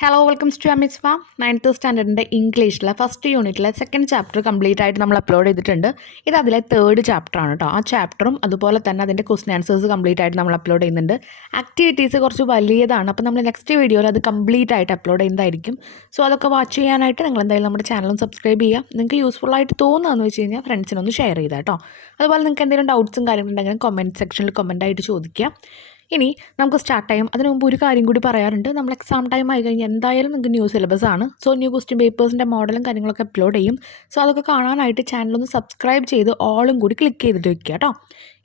Hello welcomes to Amiswa. 9th സ്റ്റാൻഡേർഡിൻ്റെ ഇംഗ്ലീഷിലെ first യൂണിറ്റിലെ സെക്കൻഡ് ചാപ്റ്റർ കംപ്ലീറ്റ് ആയിട്ട് നമ്മൾ അപ്ലോഡ് ചെയ്തിട്ടുണ്ട്. ഇത് അതിലെ തേർഡ് ചാപ്റ്ററാണ് കേട്ടോ. ആ ചാപ്റ്ററും അതുപോലെ തന്നെ അതിൻ്റെ ക്വസ്റ്റ്യൻ ആൻസേഴ്സ് കംപ്ലീറ്റ് ആയിട്ട് നമ്മൾ അപ്ലോഡ് ചെയ്യുന്നുണ്ട്. ആക്ടിവിറ്റീസ് കുറച്ച് വലിയതാണ്, അപ്പോൾ നമ്മൾ നെക്സ്റ്റ് വീഡിയോയിൽ അത് കംപ്ലീറ്റ് ആയിട്ട് അപ്ലോഡ് ചെയ്യുന്നതായിരിക്കും. സോ അതൊക്കെ വാച്ച് ചെയ്യാനായിട്ട് നിങ്ങൾ എന്തായാലും നമ്മുടെ ചാനലും സബ്സ്ക്രൈബ് ചെയ്യുക. നിങ്ങൾക്ക് യൂസ്ഫുൾ ആയിട്ട് തോന്നുകയെന്ന് വെച്ച് കഴിഞ്ഞാൽ ഫ്രണ്ട്സിനൊന്ന് ഷെയർ ചെയ്താൽ കേട്ടോ. അതുപോലെ നിങ്ങൾക്ക് എന്തെങ്കിലും ഡൗട്ട്സും കാര്യങ്ങളുണ്ടെങ്കിലും കമൻറ്റ് സെക്ഷനിൽ കമൻറ്റായിട്ട് ചോദിക്കുക. ഇനി നമുക്ക് സ്റ്റാർട്ട് ചെയ്യാം. അതിന് മുമ്പ് ഒരു കാര്യം കൂടി പറയാറുണ്ട്. നമ്മൾ എക്സാം ടൈം ആയി കഴിഞ്ഞാൽ എന്തായാലും നിങ്ങൾക്ക് ന്യൂ സിലബസ് ആണ്. സോ ന്യൂ ക്വസ്റ്റ്യൻ പേപ്പേഴ്സിൻ്റെ മോഡലും കാര്യങ്ങളൊക്കെ അപ്ലോഡ് ചെയ്യും. സോ അതൊക്കെ കാണാനായിട്ട് ചാനലൊന്ന് സബ്സ്ക്രൈബ് ചെയ്ത് ഓളും കൂടി ക്ലിക്ക് ചെയ്തിട്ട് വെക്കുക കേട്ടോ.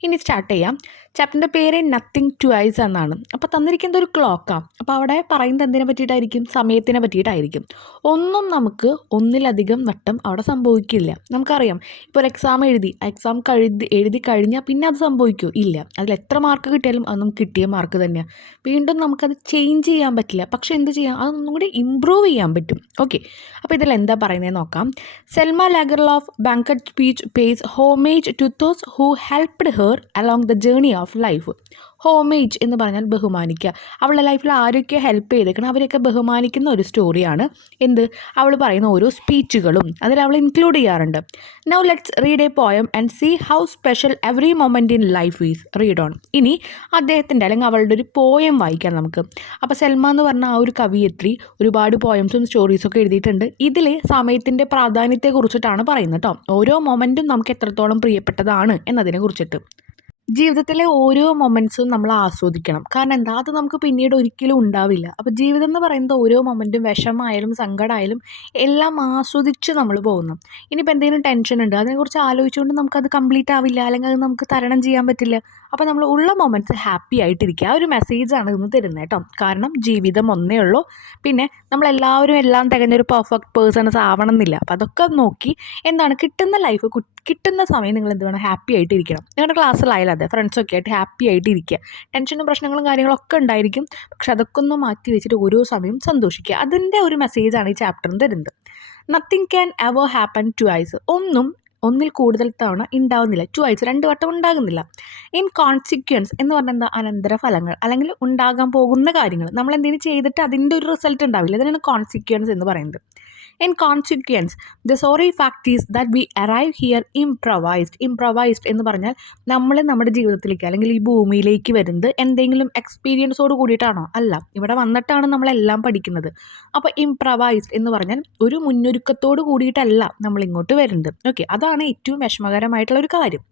ഇനി സ്റ്റാർട്ട് ചെയ്യാം. ചാപ്റ്ററിൻ്റെ പേര് നത്തിങ് ട്വൈസ് എന്നാണ്. അപ്പോൾ തന്നിരിക്കുന്നത് ഒരു ക്ലോക്കാണ്. അപ്പോൾ അവിടെ പറയുന്നത് എന്തിനെ പറ്റിയിട്ടായിരിക്കും? സമയത്തിനെ പറ്റിയിട്ടായിരിക്കും. ഒന്നും നമുക്ക് ഒന്നിലധികം വട്ടം അവിടെ സംഭവിക്കില്ല. നമുക്കറിയാം, ഇപ്പോൾ ഒരു എക്സാം എക്സാം എഴുതി കഴിഞ്ഞാൽ പിന്നെ അത് സംഭവിക്കുമോ? ഇല്ല. അതിൽ എത്ര മാർക്ക് കിട്ടിയാലും അത് നമുക്ക് കിട്ടിയ മാർക്ക് തന്നെയാണ്. വീണ്ടും നമുക്കത് ചേഞ്ച് ചെയ്യാൻ പറ്റില്ല. പക്ഷേ എന്ത് ചെയ്യാം? അതൊന്നും കൂടി ഇമ്പ്രൂവ് ചെയ്യാൻ പറ്റും. ഓക്കെ, അപ്പോൾ ഇതിൽ എന്താ പറയുന്നത് നോക്കാം. Selma Lagerlof banquet speech pays homage to those who helped her along the journey of life. Homage എന്ന് പറഞ്ഞാൽ ബഹുമാനിക്കുക. അവളുടെ ലൈഫിൽ ആരൊക്കെ ഹെൽപ്പ് ചെയ്തേക്കണം അവരെയൊക്കെ ബഹുമാനിക്കുന്ന ഒരു സ്റ്റോറിയാണ്. അവൾ പറയുന്ന ഓരോ സ്പീച്ചുകളും അതിൽ അവൾ ഇൻക്ലൂഡ് ചെയ്യാറുണ്ട്. Now let's read a poem and see how special every moment in life is. Read on. ഇനി അദ്ദേഹത്തിൻ്റെ അല്ലെങ്കിൽ അവളുടെ ഒരു പോയം വായിക്കാം നമുക്ക്. അപ്പോൾ സെൽമ എന്ന് പറഞ്ഞ ആ ഒരു കവിയത്രി ഒരുപാട് പോയംസും സ്റ്റോറീസൊക്കെ എഴുതിയിട്ടുണ്ട്. ഇതിൽ സമയത്തിൻ്റെ പ്രാധാന്യത്തെക്കുറിച്ചിട്ടാണ് പറയുന്നത് കേട്ടോ. ഓരോ മൊമെൻറ്റും നമുക്ക് എത്രത്തോളം പ്രിയപ്പെട്ടതാണ് എന്നതിനെ കുറിച്ചിട്ട്. ജീവിതത്തിലെ ഓരോ മൊമെൻറ്റ്സും നമ്മൾ ആസ്വദിക്കണം. കാരണം എന്താ, അത് നമുക്ക് പിന്നീട് ഒരിക്കലും ഉണ്ടാവില്ല. അപ്പോൾ ജീവിതം എന്ന് പറയുന്നത് ഓരോ മൊമെൻറ്റും വിഷമമായാലും സങ്കടമായാലും എല്ലാം ആസ്വദിച്ച് നമ്മൾ പോകുന്നു. ഇനിയിപ്പോൾ എന്തെങ്കിലും ടെൻഷൻ ഉണ്ട്, അതിനെക്കുറിച്ച് ആലോചിച്ചുകൊണ്ട് നമുക്കത് കംപ്ലീറ്റ് ആവില്ല, അല്ലെങ്കിൽ അത് നമുക്ക് തരണം ചെയ്യാൻ പറ്റില്ല. അപ്പോൾ നമ്മൾ ഉള്ള മൊമെൻറ്റ്സ് ഹാപ്പി ആയിട്ടിരിക്കുക. ആ ഒരു മെസ്സേജാണ് ഇന്ന് തരുന്നത് കേട്ടോ. കാരണം ജീവിതം ഒന്നേ ഉള്ളൂ. പിന്നെ നമ്മളെല്ലാവരും എല്ലാം തികഞ്ഞൊരു പെർഫെക്റ്റ് പേഴ്സൺസ് ആവണം എന്നില്ല. അപ്പോൾ അതൊക്കെ നോക്കി എന്താണ് കിട്ടുന്ന ലൈഫ്, കിട്ടുന്ന സമയം നിങ്ങൾ എന്ത് വേണം, ഹാപ്പി ആയിട്ടിരിക്കണം. നിങ്ങളുടെ ക്ലാസ്സിലായാലും അതെ, ഫ്രണ്ട്സൊക്കെ ആയിട്ട് ഹാപ്പി ആയിട്ടിരിക്കുക. ടെൻഷനും പ്രശ്നങ്ങളും കാര്യങ്ങളൊക്കെ ഉണ്ടായിരിക്കും. പക്ഷെ അതൊക്കെ ഒന്ന് മാറ്റി വെച്ചിട്ട് ഓരോ സമയം സന്തോഷിക്കുക. അതിൻ്റെ ഒരു മെസ്സേജാണ് ഈ ചാപ്റ്ററിന് തരുന്നത്. Nothing can ever happen twice. ഒന്നിൽ കൂടുതൽ തവണ ഉണ്ടാവുന്നില്ല. ട്വൈസ് 2 വട്ടം ഉണ്ടാകുന്നില്ല. ഇൻ കോൺസിക്വൻസ് എന്ന് പറഞ്ഞാൽ എന്താ? അനന്തരഫലങ്ങൾ അല്ലെങ്കിൽ ഉണ്ടാകാൻ പോകുന്ന കാര്യങ്ങൾ നമ്മൾ എന്തെങ്കിലും ചെയ്തിട്ട് അതിൻ്റെ ഒരു റിസൾട്ട് ഉണ്ടാവില്ല. അതിനാണ് കോൺസിക്വൻസ് എന്ന് പറയുന്നത്. In consequence, the sorry fact is that we arrive here improvised. Improvised എന്ന് പറഞ്ഞാൽ നമ്മൾ നമ്മുടെ ജീവിതത്തിലേക്ക് അല്ലെങ്കിൽ ഈ ഭൂമിയിലേക്ക് വരുന്നത് എന്തെങ്കിലും എക്സ്പീരിയൻസോട് കൂടിയിട്ടാണോ? അല്ല, ഇവിടെ വന്നിട്ടാണ് നമ്മളെല്ലാം പഠിക്കുന്നത്. അപ്പോൾ ഇംപ്രവൈസ്ഡ് എന്ന് പറഞ്ഞാൽ ഒരു മുന്നൊരുക്കത്തോട് കൂടിയിട്ടല്ല നമ്മൾ ഇങ്ങോട്ട് വരുന്നത്. ഓക്കെ, അതാണ് ഏറ്റവും വിഷമകരമായിട്ടുള്ള ഒരു കാര്യം.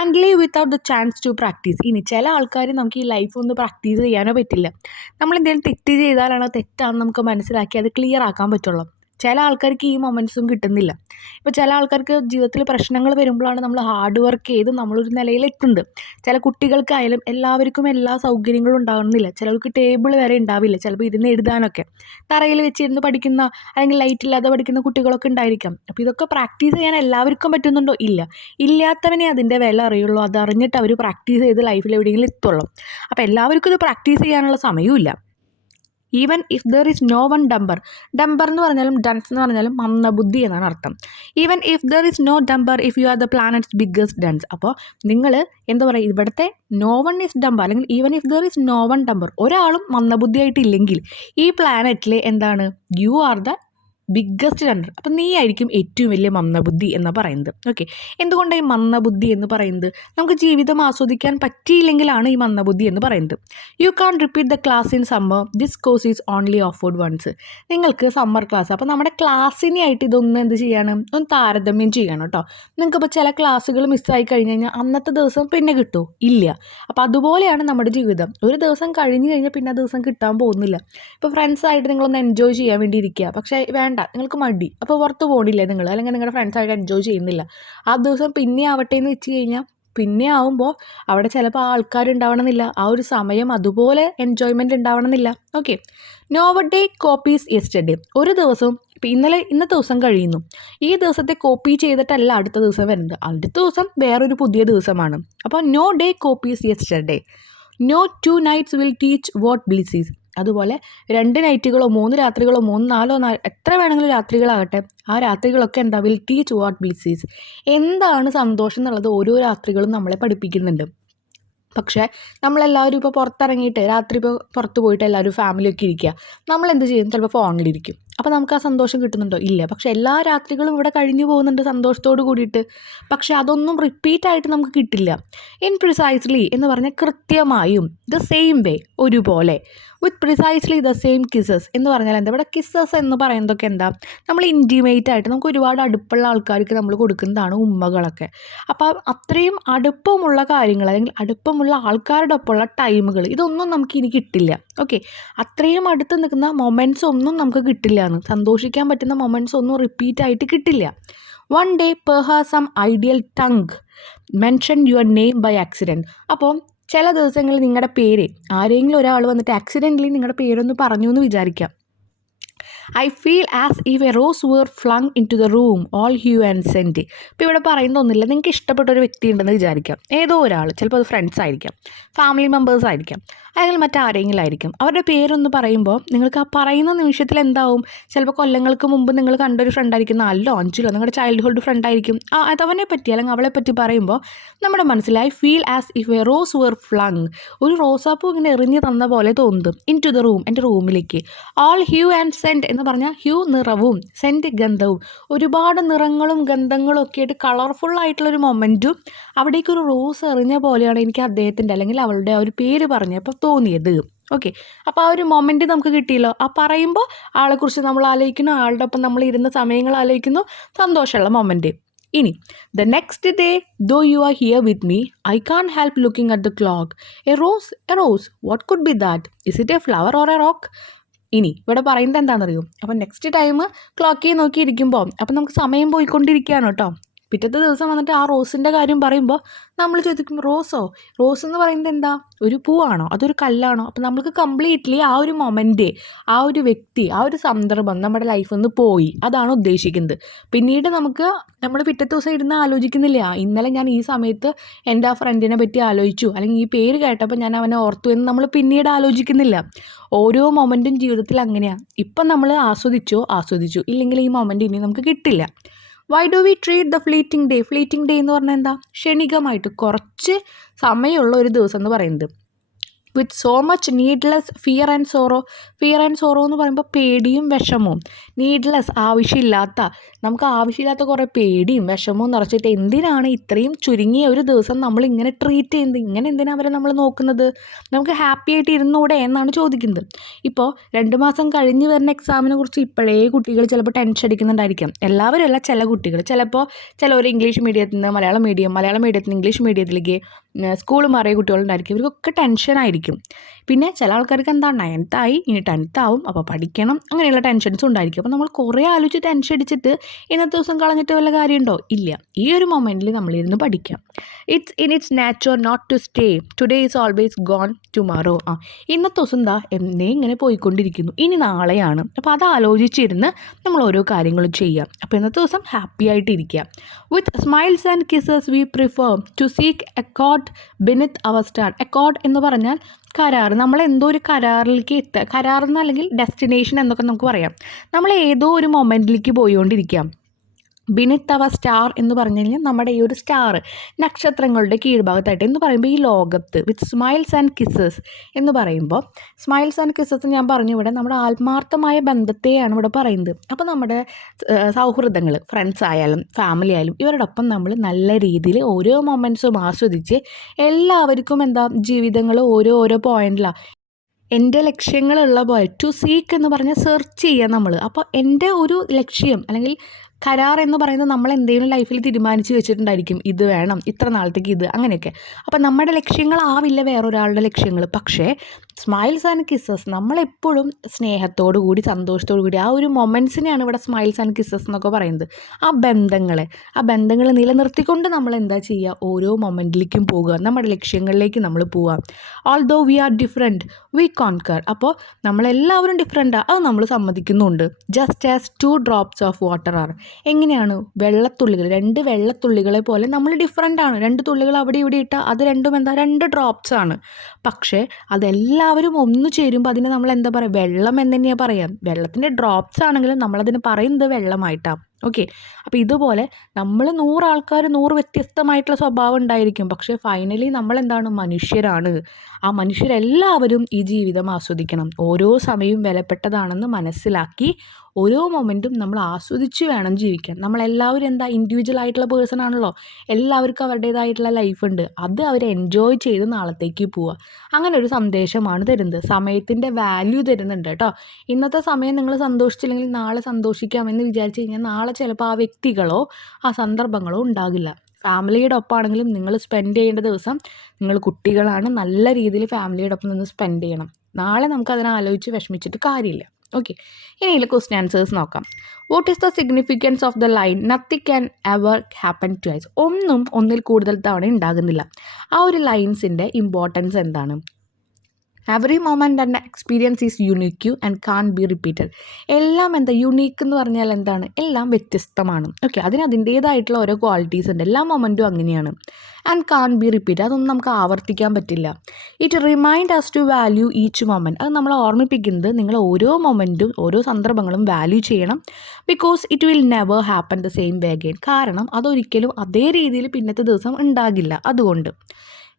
And leave without the chance to practise. ഇനി ചില ആൾക്കാർ നമുക്ക് ഈ ലൈഫ് ഒന്ന് പ്രാക്ടീസ് ചെയ്യാനോ പറ്റില്ല. നമ്മൾ എന്തെങ്കിലും തെറ്റ് ചെയ്താലാണോ തെറ്റാണെന്ന് നമുക്ക് മനസ്സിലാക്കി അത് ക്ലിയർ ആക്കാൻ പറ്റുള്ളൂ. ചില ആൾക്കാർക്ക് ഈ മൊമെൻറ്റ്സും കിട്ടുന്നില്ല. ഇപ്പോൾ ചില ആൾക്കാർക്ക് ജീവിതത്തിൽ പ്രശ്നങ്ങൾ വരുമ്പോഴാണ് നമ്മൾ ഹാർഡ് വർക്ക് ചെയ്ത് നമ്മളൊരു നിലയിലെത്തുന്നത്. ചില കുട്ടികൾക്കായാലും എല്ലാവർക്കും എല്ലാ സൗകര്യങ്ങളും ഉണ്ടാകണമെന്നില്ല. ചിലർക്ക് ടേബിൾ വരെ ഉണ്ടാവില്ല, ചിലപ്പോൾ ഇരുന്ന് എഴുതാനൊക്കെ. തറയിൽ വെച്ചിരുന്ന് പഠിക്കുന്ന അല്ലെങ്കിൽ ലൈറ്റ് ഇല്ലാതെ പഠിക്കുന്ന കുട്ടികളൊക്കെ ഉണ്ടായിരിക്കാം. അപ്പോൾ ഇതൊക്കെ പ്രാക്ടീസ് ചെയ്യാൻ എല്ലാവർക്കും പറ്റുന്നുണ്ടോ? ഇല്ല. ഇല്ലാത്തവനെ അതിൻ്റെ വില അറിയുള്ളൂ. അതറിഞ്ഞിട്ട് അവർ പ്രാക്ടീസ് ചെയ്ത് ലൈഫിൽ എവിടെയെങ്കിലും എത്തുള്ളൂ. അപ്പോൾ എല്ലാവർക്കും ഇത് പ്രാക്ടീസ് ചെയ്യാനുള്ള സമയവും. Even if there is no one dumber. Dumber എന്ന് പറഞ്ഞാലും ഡൺസ് എന്ന് പറഞ്ഞാലും മന്ദബുദ്ധി എന്നാണ് അർത്ഥം. Even if there is no dumber if you are the planet's biggest dunce. അപ്പോൾ നിങ്ങൾ എന്താ പറയുക, ഇവിടുത്തെ നോ വൺ ഈസ് ഡംബർ അല്ലെങ്കിൽ even if there is no one dumber, ഒരാളും മന്ദബുദ്ധിയായിട്ടില്ലെങ്കിൽ ഈ പ്ലാനറ്റിലെ എന്താണ്, you are the biggest dunce. അപ്പം നീ ആയിരിക്കും ഏറ്റവും വലിയ മന്ദബുദ്ധി എന്ന് പറയുന്നത്. ഓക്കെ, എന്തുകൊണ്ടാണ് ഈ മന്ദബുദ്ധി എന്ന് പറയുന്നത്? നമുക്ക് ജീവിതം ആസ്വദിക്കാൻ പറ്റിയില്ലെങ്കിലാണ് ഈ മന്ദബുദ്ധി എന്ന് പറയുന്നത്. You can repeat the class in summer, this course is only offered once. നിങ്ങൾക്ക് സമ്മർ ക്ലാസ്, അപ്പോൾ നമ്മുടെ ക്ലാസ്സിനായിട്ട് ഇതൊന്ന് എന്ത് ചെയ്യണം, ഒന്ന് താരതമ്യം ചെയ്യണം കേട്ടോ. നിങ്ങൾക്കിപ്പോൾ ചില ക്ലാസ്സുകൾ മിസ്സായി കഴിഞ്ഞ് കഴിഞ്ഞാൽ അന്നത്തെ ദിവസം പിന്നെ കിട്ടുമോ? ഇല്ല. അപ്പോൾ അതുപോലെയാണ് നമ്മുടെ ജീവിതം. ഒരു ദിവസം കഴിഞ്ഞ് കഴിഞ്ഞാൽ പിന്നെ ആ ദിവസം കിട്ടാൻ പോകുന്നില്ല. ഇപ്പോൾ ഫ്രണ്ട്സായിട്ട് നിങ്ങളൊന്ന് എൻജോയ് ചെയ്യാൻ വേണ്ടി ഇരിക്കുക, പക്ഷേ വേണ്ട, നിങ്ങൾക്ക് മടി, അപ്പോൾ പുറത്ത് പോകണില്ലേ നിങ്ങൾ, അല്ലെങ്കിൽ നിങ്ങളുടെ ഫ്രണ്ട്സായിട്ട് എൻജോയ് ചെയ്യുന്നില്ല. ആ ദിവസം പിന്നെ ആവട്ടെ എന്ന് വെച്ച് കഴിഞ്ഞാൽ പിന്നെ ആവുമ്പോൾ അവിടെ ചിലപ്പോൾ ആൾക്കാരുണ്ടാവണമെന്നില്ല. ആ ഒരു സമയം അതുപോലെ എൻജോയ്മെൻറ്റ് ഉണ്ടാവണമെന്നില്ല. Okay, no day copies yesterday. ഒരു ദിവസം ഇപ്പോൾ ഇന്നത്തെ ദിവസം കഴിയുന്നു, ഈ ദിവസത്തെ കോപ്പി ചെയ്തിട്ടല്ല അടുത്ത ദിവസം വരുന്നത്. അടുത്ത ദിവസം വേറൊരു പുതിയ ദിവസമാണ്. അപ്പോൾ no day copies yesterday. No 2 nights will teach what bliss is. അതുപോലെ 2 നൈറ്റുകളോ 3 രാത്രികളോ 3 4 എത്ര വേണമെങ്കിലും രാത്രികളാകട്ടെ, ആ രാത്രികളൊക്കെ എന്താ, will teach what bliss is. എന്താണ് സന്തോഷം എന്നുള്ളത് ഓരോ രാത്രികളും നമ്മളെ പഠിപ്പിക്കുന്നുണ്ട്. പക്ഷേ നമ്മളെല്ലാവരും ഇപ്പോൾ പുറത്തിറങ്ങിയിട്ട് രാത്രി ഇപ്പോൾ പുറത്ത് പോയിട്ട് എല്ലാവരും ഫാമിലിയൊക്കെ ഇരിക്കുക, നമ്മളെന്ത് ചെയ്യും? ചിലപ്പോൾ ഫോണിലിരിക്കും. അപ്പോൾ നമുക്ക് ആ സന്തോഷം കിട്ടുന്നുണ്ടോ? ഇല്ല. പക്ഷേ എല്ലാ രാത്രികളും ഇവിടെ കഴിഞ്ഞു പോകുന്നുണ്ട് സന്തോഷത്തോട് കൂടിയിട്ട്. പക്ഷേ അതൊന്നും റിപ്പീറ്റായിട്ട് നമുക്ക് കിട്ടില്ല. ഇൻ പ്രിസൈസ്ലി എന്ന് പറഞ്ഞാൽ കൃത്യമായും ദ സെയിം വേ, ഒരുപോലെ, വിത്ത് പ്രിസൈസ്ലി ദ സെയിം കിസ്സസ് എന്ന് പറഞ്ഞാൽ എന്താ? ഇവിടെ കിസ്സസ് എന്ന് പറയുന്നതൊക്കെ എന്താ? നമ്മൾ ഇൻറ്റിമേറ്റ് ആയിട്ട് നമുക്ക് ഒരുപാട് അടുപ്പുള്ള ആൾക്കാർക്ക് നമ്മൾ കൊടുക്കുന്നതാണ് ഉമ്മകളൊക്കെ. അപ്പോൾ അത്രയും അടുപ്പമുള്ള കാര്യങ്ങൾ അല്ലെങ്കിൽ അടുപ്പമുള്ള ആൾക്കാരുടെ ഒപ്പമുള്ള ടൈമുകൾ ഇതൊന്നും നമുക്ക് ഇനി കിട്ടില്ല. ഓക്കെ, അത്രയും അടുത്ത് നിൽക്കുന്ന മൊമെൻറ്റ്സ് ഒന്നും നമുക്ക് കിട്ടില്ല എന്ന്, സന്തോഷിക്കാൻ പറ്റുന്ന മൊമെൻറ്റ്സ് ഒന്നും റിപ്പീറ്റ് ആയിട്ട് കിട്ടില്ല. One day perhaps some idle tongue mention your name by accident. അപ്പോൾ ചില ദിവസങ്ങളിൽ നിങ്ങളുടെ പേര് ആരെങ്കിലും ഒരാൾ വന്നിട്ട് ആക്സിഡൻ്റലി നിങ്ങളുടെ പേരൊന്ന് പറഞ്ഞു എന്ന് വിചാരിക്കാം. I feel as if a rose were flung into the room all hue and scent. ഇപ്പോൾ ഇവിടെ പറയുന്നൊന്നുമില്ല, നിങ്ങൾക്ക് ഇഷ്ടപ്പെട്ട ഒരു വ്യക്തി ഉണ്ടെന്ന് വിചാരിക്കാം, ഏതോ ഒരാൾ, ചിലപ്പോൾ അത് ഫ്രണ്ട്സ് ആയിരിക്കാം, ഫാമിലി മെമ്പേഴ്സ് ആയിരിക്കാം, അല്ലെങ്കിൽ മറ്റാരെങ്കിലും ആയിരിക്കും. അവരുടെ പേരൊന്ന് പറയുമ്പോൾ നിങ്ങൾക്ക് ആ പറയുന്ന നിമിഷത്തിൽ എന്താവും? ചിലപ്പോൾ കൊല്ലങ്ങൾക്ക് മുമ്പ് നിങ്ങൾ കണ്ടൊരു ഫ്രണ്ടായിരിക്കും, 4 5 നിങ്ങളുടെ ചൈൽഡ്ഹുഡ് ഫ്രണ്ടായിരിക്കും. അതവനെ പറ്റി അല്ലെങ്കിൽ അവളെ പറ്റി പറയുമ്പോൾ നമ്മുടെ മനസ്സിൽ I feel as if a rose were flung, ഒരു റോസാപ്പൂ ഇങ്ങനെ എറിഞ്ഞ് തന്ന പോലെ തോന്നും. ഇൻ ടു ദ റൂം, എൻ്റെ റൂമിലേക്ക്. ഓൾ ഹ്യൂ ആൻഡ് സെൻറ്റ് എന്ന് പറഞ്ഞാൽ ഹ്യൂ നിറവും, സെൻറ്റ് ഗന്ധവും, ഒരുപാട് നിറങ്ങളും ഗന്ധങ്ങളും ഒക്കെ ആയിട്ട് കളർഫുൾ ആയിട്ടുള്ളൊരു മൊമെൻറ്റും അവിടേക്കൊരു റോസ് എറിഞ്ഞ പോലെയാണ് എനിക്ക് അദ്ദേഹത്തിൻ്റെ അല്ലെങ്കിൽ അവളുടെ ആ ഒരു പേര് പറഞ്ഞപ്പോൾ തോന്നിയത്. ഓക്കെ, അപ്പോൾ ആ ഒരു മൊമെൻറ്റ് നമുക്ക് കിട്ടിയല്ലോ. ആ പറയുമ്പോൾ ആളെക്കുറിച്ച് നമ്മൾ ആലോചിക്കുന്നു, ആളുടെ ഒപ്പം നമ്മൾ ഇരുന്ന സമയങ്ങൾ ആലോചിക്കുന്നു, സന്തോഷമുള്ള മൊമെൻറ്റ്. ഇനി the next day though you are here with me I can't help looking at the clock. A rose what could be that? Is it A flower or A rock? ഇനി ഇവിടെ പറയുന്നത് എന്താണെന്നറിയോ? അപ്പം നെക്സ്റ്റ് ടൈം ക്ലോക്കിൽ നോക്കിയിരിക്കുമ്പോൾ അപ്പം നമുക്ക് സമയം പോയിക്കൊണ്ടിരിക്കുകയാണ് കേട്ടോ. പിറ്റത്തെ ദിവസം വന്നിട്ട് ആ റോസിൻ്റെ കാര്യം പറയുമ്പോൾ നമ്മൾ ചോദിക്കും, റോസ് എന്ന് പറയുന്നത് എന്താ? ഒരു പൂവാണോ? അതൊരു കല്ലാണോ? അപ്പോൾ നമുക്ക് കംപ്ലീറ്റ്ലി ആ ഒരു മൊമെൻറ്റ്, ആ ഒരു വ്യക്തി, ആ ഒരു സന്ദർഭം നമ്മുടെ ലൈഫിൽ നിന്ന് പോയി, അതാണ് ഉദ്ദേശിക്കുന്നത്. പിന്നീട് നമ്മൾ പിറ്റത്തെ ദിവസം ഇരുന്ന് ആലോചിക്കുന്നില്ല, ഇന്നലെ ഞാൻ ഈ സമയത്ത് എൻ്റെ ആ ഫ്രണ്ടിനെ പറ്റി ആലോചിച്ചു, അല്ലെങ്കിൽ ഈ പേര് കേട്ടപ്പോൾ ഞാൻ അവനെ ഓർത്തു എന്ന് നമ്മൾ പിന്നീട് ആലോചിക്കുന്നില്ല. ഓരോ മൊമെൻറ്റും ജീവിതത്തിൽ അങ്ങനെയാണ്. ഇപ്പം നമ്മൾ ആസ്വദിച്ചു, ഇല്ലെങ്കിൽ ഈ മൊമെൻറ്റ് ഇനി നമുക്ക് കിട്ടില്ല. Why do we treat the fleeting day എന്ന് പറഞ്ഞാൽ എന്താ? ക്ഷണികമായിട്ട് കുറച്ച് സമയമുള്ള ഒരു ദിവസം എന്ന് പറയുന്നത്. With so much needless fear and sorrow എന്ന് പറയുമ്പോൾ പേടിയും വിഷമവും. നീഡ്ലെസ്, നമുക്ക് ആവശ്യമില്ലാത്ത കുറേ പേടിയും വിഷമവും നിറച്ചിട്ട് എന്തിനാണ് ഇത്രയും ചുരുങ്ങിയ ഒരു ദിവസം നമ്മൾ ഇങ്ങനെ ട്രീറ്റ് ചെയ്യുന്നത്? ഇങ്ങനെ എന്തിനാണ് അവരെ നമ്മൾ നോക്കുന്നത്? നമുക്ക് ഹാപ്പി ആയിട്ട് ഇരുന്നൂടെ എന്നാണ് ചോദിക്കുന്നത്. ഇപ്പോൾ 2 മാസം കഴിഞ്ഞ് വരുന്ന എക്സാമിനെ കുറിച്ച് ഇപ്പോഴേ കുട്ടികൾ ചിലപ്പോൾ ടെൻഷൻ അടിക്കുന്നുണ്ടായിരിക്കാം. എല്ലാവരും അല്ല, ചില കുട്ടികൾ. ചിലവർ ഇംഗ്ലീഷ് മീഡിയത്തിൽ നിന്ന് മലയാളം മീഡിയത്തിൽ നിന്ന് ഇംഗ്ലീഷ് മീഡിയത്തിലേക്ക് സ്കൂൾ മാറിയ കുട്ടികളുണ്ടായിരിക്കും. ഇവർക്കൊക്കെ ടെൻഷനായിരിക്കും. പിന്നെ ചില ആൾക്കാർക്ക് എന്താ, 9th ആയി, ഇനി 10th ആവും, അപ്പോൾ പഠിക്കണം, അങ്ങനെയുള്ള ടെൻഷൻസും ഉണ്ടായിരിക്കും. അപ്പോൾ നമ്മൾ കുറേ ആലോചിച്ച് ടെൻഷൻ അടിച്ചിട്ട് ഇന്നത്തെ ദിവസം കളഞ്ഞിട്ട് വല്ല കാര്യമുണ്ടോ? ഇല്ല. ഈ ഒരു മൊമെൻറ്റിൽ നമ്മളിരുന്ന് പഠിക്കാം. It's nature not to stay, today is always gone tomorrow. ഇന്നത്തെ ദിവസം എന്താ എന്നേ ഇങ്ങനെ പോയിക്കൊണ്ടിരിക്കുന്നു, ഇനി നാളെയാണ്. അപ്പോൾ അത് ആലോചിച്ചിരുന്ന് നമ്മൾ ഓരോ കാര്യങ്ങളും ചെയ്യാം. അപ്പോൾ ഇന്നത്തെ ദിവസം ഹാപ്പി ആയിട്ടിരിക്കുക. With smiles and kisses we prefer to seek accord beneath our star. Accord എന്ന് പറഞ്ഞാൽ കരാർ. നമ്മൾ എന്തോ ഒരു കരാറിലേക്ക് കരാറെന്ന് അല്ലെങ്കിൽ ഡെസ്റ്റിനേഷൻ എന്നൊക്കെ നമുക്ക് പറയാം. നമ്മൾ ഏതോ ഒരു മൊമെൻറ്റിലേക്ക് പോയിക്കൊണ്ടിരിക്കാം. ബിനിത്ത് അവർ സ്റ്റാർ എന്ന് പറഞ്ഞു കഴിഞ്ഞാൽ നമ്മുടെ ഈ ഒരു സ്റ്റാർ, നക്ഷത്രങ്ങളുടെ കീഴ്ഭാഗത്തായിട്ട് എന്ന് പറയുമ്പോൾ ഈ ലോകത്ത്. വിത്ത് സ്മൈൽസ് ആൻഡ് കിസ്സസ് എന്ന് പറയുമ്പോൾ സ്മൈൽസ് ആൻഡ് കിസ്സസ് ഞാൻ പറഞ്ഞു ഇവിടെ നമ്മുടെ ആത്മാർത്ഥമായ ബന്ധത്തെയാണ് ഇവിടെ പറയുന്നത്. അപ്പോൾ നമ്മുടെ സൗഹൃദങ്ങൾ, ഫ്രണ്ട്സ് ആയാലും ഫാമിലി ആയാലും ഇവരോടൊപ്പം നമ്മൾ നല്ല രീതിയിൽ ഓരോ മൊമെൻറ്റ്സും ആസ്വദിച്ച് എല്ലാവർക്കും ജീവിതങ്ങൾ ഓരോ പോയിന്റിലാണ്. എൻ്റെ ലക്ഷ്യങ്ങളുള്ള പോലെ ടു സീക്ക് എന്ന് പറഞ്ഞാൽ സെർച്ച് ചെയ്യുക നമ്മൾ. അപ്പോൾ എൻ്റെ ഒരു ലക്ഷ്യം അല്ലെങ്കിൽ കരാർ എന്ന് പറയുന്നത് നമ്മൾ എന്തെങ്കിലും ലൈഫിൽ തീരുമാനിച്ച് വെച്ചിട്ടുണ്ടായിരിക്കും, ഇത് വേണം, ഇത്ര നാളത്തേക്ക് ഇത്, അങ്ങനെയൊക്കെ. അപ്പോൾ നമ്മുടെ ലക്ഷ്യങ്ങളാവില്ല വേറൊരാളുടെ ലക്ഷ്യങ്ങൾ. പക്ഷേ സ്മൈൽസ് ആൻഡ് കിസ്സസ് നമ്മളെപ്പോഴും സ്നേഹത്തോടു കൂടി സന്തോഷത്തോടു കൂടി ആ ഒരു മൊമെൻറ്റ്സിനെയാണ് ഇവിടെ സ്മൈൽസ് ആൻഡ് കിസ്സസ് എന്നൊക്കെ പറയുന്നത്. ആ ബന്ധങ്ങൾ നിലനിർത്തിക്കൊണ്ട് നമ്മൾ എന്താ ചെയ്യുക? ഓരോ മൊമെൻറ്റിലേക്കും പോകുക, നമ്മുടെ ലക്ഷ്യങ്ങളിലേക്ക് നമ്മൾ പോവുക. Although we are different we concur. അപ്പോൾ നമ്മളെല്ലാവരും ഡിഫറെൻറ്റാണ്, അത് നമ്മൾ സമ്മതിക്കുന്നുണ്ട്. Just as 2 drops of water are. എങ്ങനെയാണ്? വെള്ളത്തുള്ളികൾ, 2 വെള്ളത്തുള്ളികളെ പോലെ നമ്മൾ ഡിഫറെൻ്റ് ആണ്. 2 തുള്ളികൾ അവിടെ ഇവിടെ ഇട്ടാൽ അത് രണ്ടും 2 drops ആണ്. പക്ഷേ അതെല്ലാവരും ഒന്നു ചേരുമ്പോൾ അതിനെ നമ്മൾ എന്താ പറയുക? വെള്ളം എന്ന് തന്നെയാണ് പറയാം. വെള്ളത്തിൻ്റെ ഡ്രോപ്സ് ആണെങ്കിലും നമ്മളതിന് പറയുന്നത് വെള്ളമായിട്ടാണ്. ഓക്കെ. അപ്പോൾ ഇതുപോലെ നമ്മൾ 100 ആൾക്കാർ 100 വ്യത്യസ്തമായിട്ടുള്ള സ്വഭാവം ഉണ്ടായിരിക്കും. പക്ഷേ ഫൈനലി നമ്മളെന്താണ്? മനുഷ്യരാണ്. ആ മനുഷ്യരെല്ലാവരും ഈ ജീവിതം ആസ്വദിക്കണം. ഓരോ സമയവും വിലപ്പെട്ടതാണെന്ന് മനസ്സിലാക്കി ഓരോ മൊമെൻറ്റും നമ്മൾ ആസ്വദിച്ച് വേണം ജീവിക്കാൻ. നമ്മളെല്ലാവരും എന്താ ഇൻഡിവിജ്വൽ ആയിട്ടുള്ള പേഴ്സൺ ആണല്ലോ. എല്ലാവർക്കും അവരുടേതായിട്ടുള്ള ലൈഫുണ്ട്. അത് അവർ എൻജോയ് ചെയ്ത് നാളത്തേക്ക് പോവുക. അങ്ങനെ ഒരു സന്ദേശമാണ് തരുന്നത്. സമയത്തിൻ്റെ വാല്യൂ തരുന്നുണ്ട് കേട്ടോ. ഇന്നത്തെ സമയം നിങ്ങൾ സന്തോഷിച്ചില്ലെങ്കിൽ നാളെ സന്തോഷിക്കാമെന്ന് വിചാരിച്ച് കഴിഞ്ഞാൽ നാളെ ചിലപ്പോൾ ആ വ്യക്തികളോ ആ സന്ദർഭങ്ങളോ ഉണ്ടാകില്ല. ഫാമിലിയുടെ ഒപ്പമാണെങ്കിലും നിങ്ങൾ സ്പെൻഡ് ചെയ്യേണ്ട ദിവസം നിങ്ങൾ കുട്ടികളാണ്, നല്ല രീതിയിൽ ഫാമിലിയുടെ ഒപ്പം നിന്ന് സ്പെൻഡ് ചെയ്യണം. നാളെ നമുക്ക് അതിനാലോചിച്ച് വിഷമിച്ചിട്ട് കാര്യമില്ല. ഓക്കെ. ഇനിയുള്ള ക്വസ്റ്റ്യൻ ആൻസേഴ്സ് നോക്കാം. What is the significance of the line nothing can ever happen twice? ഒന്നും ഒന്നിൽ കൂടുതൽ തവണ ഉണ്ടാകുന്നില്ല. ആ ഒരു ലൈൻസിൻ്റെ ഇമ്പോർട്ടൻസ് എന്താണ്? Every moment and experience is unique and can't be repeated. എല്ലാം എന്താ യുണീക്ക് എന്ന് പറഞ്ഞാൽ എന്താണ്? എല്ലാം വ്യത്യസ്തമാണ്. ഓക്കെ. അതിൻ്റേതായിട്ടുള്ള ഓരോ ക്വാളിറ്റീസ് ഉണ്ട്. എല്ലാ മൊമെൻറ്റും അങ്ങനെയാണ്. ആൻഡ് കാൺ ബി റിപ്പീറ്റ്, അതൊന്നും നമുക്ക് ആവർത്തിക്കാൻ പറ്റില്ല. It remind us to value each moment. അത് നമ്മളെ ഓർമ്മിപ്പിക്കുന്നത് നിങ്ങൾ ഓരോ മൊമെൻറ്റും ഓരോ സന്ദർഭങ്ങളും വാല്യൂ ചെയ്യണം. Because it will never happen the same way again. കാരണം അതൊരിക്കലും അതേ രീതിയിൽ പിന്നത്തെ ദിവസം ഉണ്ടാകില്ല. അതുകൊണ്ട്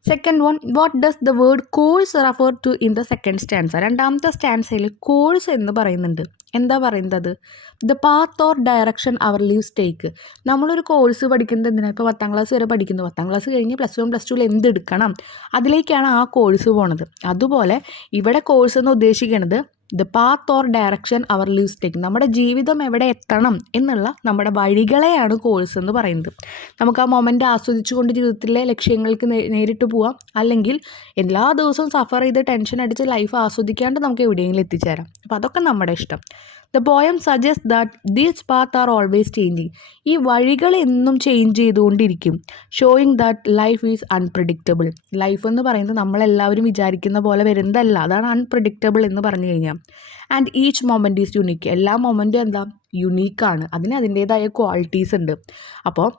second one, what does the word course refer to in the second stanza? രണ്ടാമത്തെ സ്റ്റാൻസയിൽ കോഴ്സ് എന്ന് പറയുന്നുണ്ട്. എന്താ പറയുന്നത്? The path or direction our lives take. നമ്മളൊരു കോഴ്സ് പഠിക്കുന്നത് എന്തിനാണ്? ഇപ്പോൾ 10ാം ക്ലാസ് വരെ പഠിക്കുന്നു. 10ാം ക്ലാസ് കഴിഞ്ഞ് +1 +2 എന്തെടുക്കണം, അതിലേക്കാണ് ആ കോഴ്സ് പോണത്. അതുപോലെ ഇവിടെ കോഴ്സ് എന്ന് ഉദ്ദേശിക്കുന്നത് the path or direction our lives take. നമ്മുടെ ജീവിതം എവിടെ എത്തണം എന്നുള്ള നമ്മുടെ വഴികളെയാണ് കോഴ്സ് എന്ന് പറയുന്നത്. നമുക്ക് ആ മൊമെൻ്റ് ആസ്വദിച്ചുകൊണ്ട് ജീവിതത്തിലെ ലക്ഷ്യങ്ങൾക്ക് നേരിട്ട് പോവാം. അല്ലെങ്കിൽ എല്ലാ ദിവസവും സഫർ ചെയ്ത് ടെൻഷൻ അടിച്ച് ലൈഫ് ആസ്വദിക്കാണ്ട് നമുക്ക് എവിടെയെങ്കിലും എത്തിച്ചേരാം. അപ്പോൾ അതൊക്കെ നമ്മുടെ ഇഷ്ടം. The poem suggest that these path are always changing. ഈ വഴികൾ എന്നും ചേഞ്ച് ചെയ്തുകൊണ്ടിരിക്കും. Showing that life is unpredictable. Life എന്ന് പറയുന്നത് നമ്മളെല്ലാവരും വിചാരിക്കുന്ന പോലെ വരുന്നതല്ല. അതാണ് അൺപ്രഡിക്റ്റബിൾ എന്ന് പറഞ്ഞു കഴിഞ്ഞാൽ. And each moment is unique. എല്ലാ മൊമെൻറ്റും എന്താ? യുണീക്കാണ്. അതിന് അതിൻ്റേതായ ക്വാളിറ്റീസ് ഉണ്ട്. അപ്പോൾ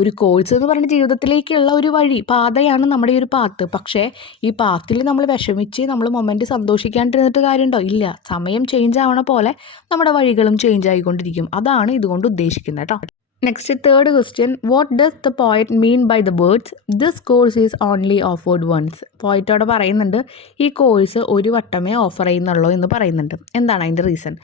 ഒരു കോഴ്സ് എന്ന് പറഞ്ഞ ജീവിതത്തിലേക്കുള്ള ഒരു വഴി, പാതയാണ് നമ്മുടെ ഈ ഒരു പാത്ത്. പക്ഷേ ഈ പാത്തിൽ നമ്മൾ വിഷമിച്ച് നമ്മൾ മൊമെൻറ്റ് സന്തോഷിക്കാണ്ടിരുന്നിട്ട് കാര്യമുണ്ടോ? ഇല്ല. സമയം ചേഞ്ച് ആവണ പോലെ നമ്മുടെ വഴികളും ചേഞ്ച് ആയിക്കൊണ്ടിരിക്കും. അതാണ് ഇതുകൊണ്ട് ഉദ്ദേശിക്കുന്നത് കേട്ടോ. Next third question, what does the poet mean by the words this course is only offered once? പോയറ്റോടെ പറയുന്നുണ്ട് ഈ കോഴ്സ് ഒരു വട്ടമേ ഓഫർ ചെയ്യുന്നുള്ളൂ എന്ന് പറയുന്നുണ്ട്. എന്താണ് അതിൻ്റെ reason?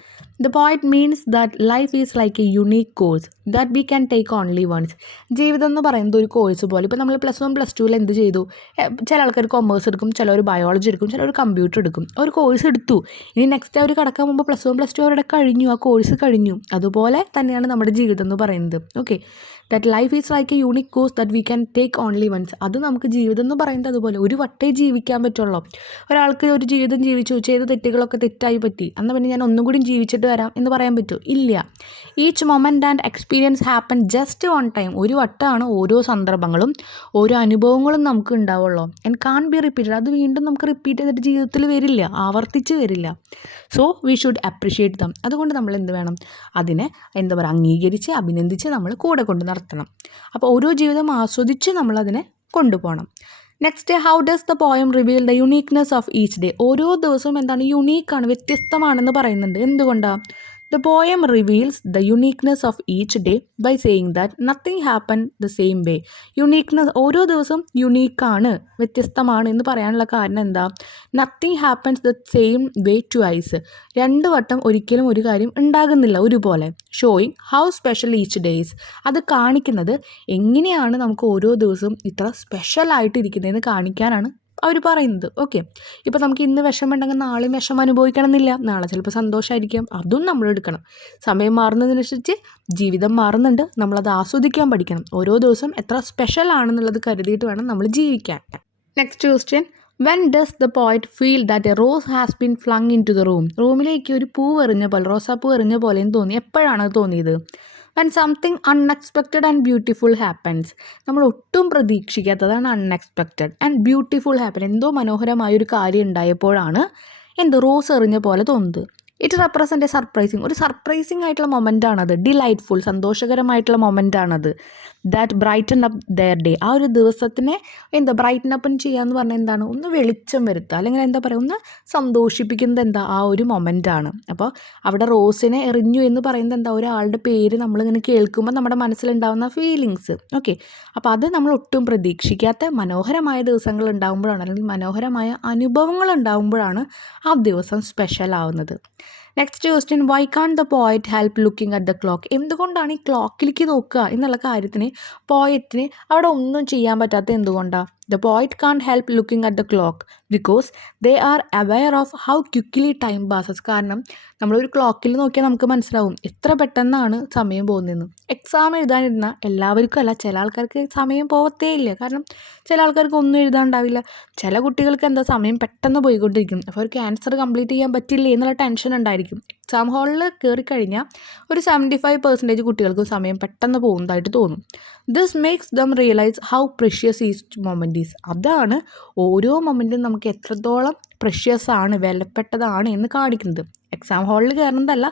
The poet means that life is like a unique course that we can take only once. ജീവിതം എന്ന് പറയുന്നത് ഒരു കോഴ്സ് പോലെ. ഇപ്പോൾ നമ്മൾ +1 +2 എന്ത് ചെയ്തു? ചില ആൾക്കാർ കൊമേഴ്സ് എടുക്കും, ചിലർ ബയോളജി എടുക്കും, ചിലർ കമ്പ്യൂട്ടർ എടുക്കും. ഒരു കോഴ്സ് എടുത്തു. ഇനി നെക്സ്റ്റ് അവർ കടക്കാൻ മുമ്പ് +1 +2 അവരുടെ കഴിഞ്ഞു, ആ കോഴ്സ് കഴിഞ്ഞു. അതുപോലെ തന്നെയാണ് നമ്മുടെ ജീവിതം എന്ന് പറയുന്നത്. Okay. That life is like a unique course that we can take only once. അത് നമുക്ക് ജീവിതം എന്ന് പറയുന്നത് അതുപോലെ ഒരു വട്ടേ ജീവിക്കാൻ പറ്റുള്ളൂ. ഒരാൾക്ക് ഒരു ജീവിതം ജീവിച്ചു, ചെയ്ത തെറ്റുകളൊക്കെ തെറ്റായി പറ്റി, എന്നാൽ പിന്നെ ഞാൻ ഒന്നും കൂടി ജീവിച്ചിട്ട് വരാം എന്ന് പറയാൻ പറ്റുമോ? ഇല്ല. Each moment and experience happen just one time. ഒരു വട്ടമാണ് ഓരോ സന്ദർഭങ്ങളും ഓരോ അനുഭവങ്ങളും നമുക്ക് ഉണ്ടാവുള്ളൂ. And can't be repeated. അത് വീണ്ടും നമുക്ക് റിപ്പീറ്റ് ചെയ്തിട്ട് ജീവിതത്തിൽ വരില്ല, ആവർത്തിച്ച് വരില്ല. So we should appreciate them. അതുകൊണ്ട് നമ്മൾ എന്ത് വേണം? അതിനെ എന്താ പറയുക, അംഗീകരിച്ച് അഭിനന്ദിച്ച് നമ്മൾ കൂടെ കൊണ്ട് നടത്തണം. അപ്പോൾ ഓരോ ജീവിതം ആസ്വദിച്ച് നമ്മളതിനെ കൊണ്ടുപോകണം. Next, how does the poem reveal the uniqueness of each day? ഓരോ ദിവസവും എന്താണ്? യുണീക്കാണ്, വ്യത്യസ്തമാണെന്ന് പറയുന്നുണ്ട്. എന്തുകൊണ്ടാണ്? The poem reveals the uniqueness of each day by saying that nothing happen the same way. Uniqueness, ഓരോ ദിവസവും യുണീക്കാണ്, വ്യത്യസ്തമാണ് എന്ന് പറയാനുള്ള കാരണം എന്താ? Nothing happens the same way twice. 2 വട്ടം ഒരിക്കലും ഒരു കാര്യം ഉണ്ടാകുന്നില്ല ഒരുപോലെ. Showing how special each days. അത് കാണിക്കുന്നത് എങ്ങനെയാണ് നമുക്ക് ഓരോ ദിവസവും ഇത്ര സ്പെഷ്യലായിട്ടിരിക്കുന്നതെന്ന് കാണിക്കാനാണ് അവർ പറയുന്നത്. ഓക്കെ. ഇപ്പോൾ നമുക്ക് ഇന്ന് വിഷമമുണ്ടെങ്കിൽ നാളെയും വിഷമം അനുഭവിക്കണം എന്നില്ല. നാളെ ചിലപ്പോൾ സന്തോഷമായിരിക്കും, അതും നമ്മൾ എടുക്കണം. സമയം മാറുന്നതിനനുസരിച്ച് ജീവിതം മാറുന്നുണ്ട്, നമ്മളത് ആസ്വദിക്കാൻ പഠിക്കണം. ഓരോ ദിവസം എത്ര സ്പെഷ്യൽ ആണെന്നുള്ളത് കരുതിയിട്ട് വേണം നമ്മൾ ജീവിക്കാൻ. Next question, when does the poet feel that a rose has been flung into the room? റൂമിലേക്ക് ഒരു പൂ എറിഞ്ഞ പോലെ, റോസാപ്പൂ എറിഞ്ഞ പോലെയും തോന്നി. എപ്പോഴാണ് അത് തോന്നിയത്? When something unexpected and beautiful happens. നമ്മൾ ഒട്ടും പ്രതീക്ഷിക്കാത്തതാണ് അൺഎക്സ്പെക്റ്റഡ് ആൻഡ് ബ്യൂട്ടിഫുൾ ഹാപ്പൻ. എന്തോ മനോഹരമായൊരു കാര്യം ഉണ്ടായപ്പോഴാണ് റോസ് എറിഞ്ഞ പോലെ തോന്നുന്നത്. It represent A surprising. ഒരു സർപ്രൈസിങ് ആയിട്ടുള്ള മൊമെൻ്റ് ആണത്. ഡിലൈറ്റ്ഫുൾ, സന്തോഷകരമായിട്ടുള്ള മൊമെൻ്റ് ആണത്. That brighten up there day. ആ ഒരു ദിവസത്തിനെ എന്താ ബ്രൈറ്റൻ അപ്പ് ചെയ്യാന്ന് പറഞ്ഞാൽ എന്താണ്, ഒന്ന് വെളിച്ചം വരുത്തുക, അല്ലെങ്കിൽ എന്താ പറയുക, ഒന്ന് സന്തോഷിപ്പിക്കുന്നത് എന്താ ആ ഒരു മൊമെൻ്റാണ്. അപ്പോൾ അവിടെ റോസിനെ എറിഞ്ഞു എന്ന് പറയുന്നത് എന്താ, ഒരാളുടെ പേര് നമ്മളിങ്ങനെ കേൾക്കുമ്പോൾ നമ്മുടെ മനസ്സിലുണ്ടാകുന്ന ഫീലിങ്സ്. ഓക്കെ, അപ്പോൾ അത് നമ്മൾ ഒട്ടും പ്രതീക്ഷിക്കാത്ത മനോഹരമായ ദിവസങ്ങൾ ഉണ്ടാകുമ്പോഴാണ്, അല്ലെങ്കിൽ മനോഹരമായ അനുഭവങ്ങൾ ഉണ്ടാകുമ്പോഴാണ് ആ ദിവസം സ്പെഷ്യൽ ആവുന്നത്. Next question, why can't the poet help looking at the clock. എന്തുകൊണ്ടാണ് ഈ ക്ലോക്കിലേക്ക് നോക്കുക എന്നുള്ള കാര്യത്തിന് പോയറ്റിന് അവിടെ ഒന്നും ചെയ്യാൻ പറ്റാത്ത എന്തുകൊണ്ടാണ്? The poet can't help looking at the clock because they are aware of how quickly time passes. കാരണം നമ്മളൊരു ക്ലോക്കിൽ നോക്കിയാൽ നമുക്ക് മനസ്സിലാവും എത്ര പെട്ടെന്നാണ് സമയം പോകുന്നതെന്ന്. എക്സാം എഴുതാനിരുന്ന എല്ലാവർക്കും അല്ല, ചില ആൾക്കാർക്ക് സമയം പോകത്തേ ഇല്ല. കാരണം ചില ആൾക്കാർക്ക് ഒന്നും എഴുതാനുണ്ടാവില്ല. ചില കുട്ടികൾക്ക് എന്താ സമയം പെട്ടെന്ന് പോയിക്കൊണ്ടിരിക്കും. അപ്പോൾ അവർക്ക് ആൻസർ കംപ്ലീറ്റ് ചെയ്യാൻ പറ്റില്ലേ എന്നുള്ള ടെൻഷൻ ഉണ്ടായിരിക്കും. എക്സാം ഹാളിൽ കയറിക്കഴിഞ്ഞാൽ ഒരു 75% കുട്ടികൾക്ക് സമയം പെട്ടെന്ന് പോകുന്നതായിട്ട് തോന്നും. This makes dum realise how precious each moment is. അതാണ് ഓരോ മൊമെൻറ്റും നമുക്ക് എത്രത്തോളം പ്രഷ്യസ് ആണ്, വിലപ്പെട്ടതാണ് എന്ന് കാണിക്കുന്നത്. എക്സാം ഹാളിൽ കയറുന്നതല്ല,